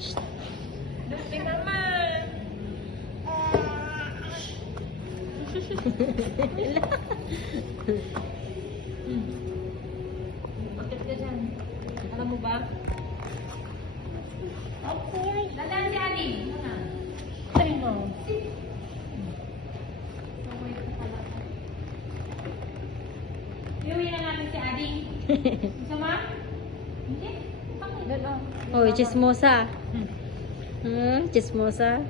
Dati naman. Bakit ka dyan? Alam mo ba? Dalaan si Adi. Muna. Ay mo. Iuwi na natin si Adi. Gusto mo? Hindi. Bakit? Oh, chismosa. Chismosa.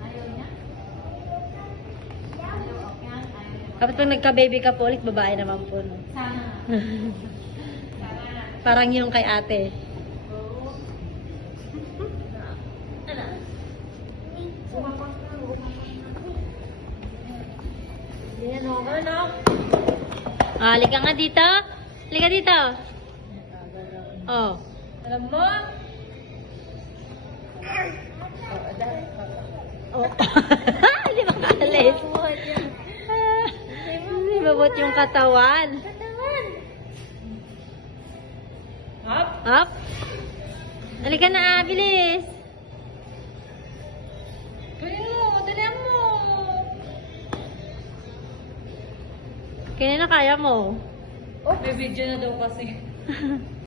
Ayaw niya? Ayaw, okay. Ayaw. Kapag pag nagka-baby ka po ulit, babae naman po. No? Sana. Sana. Parang yung kay ate. Oo. Ano? Umapak na. Yan o. Ano? Halika nga dito. Halika dito. Oh. Alam mo? Oh. Hindi makaalis. Hindi mabot yung katawan. Hop. Up. Halika na, bilis. Kunin mo. Dalihan mo. Kaya na kaya mo. Oh, may video na daw kasi.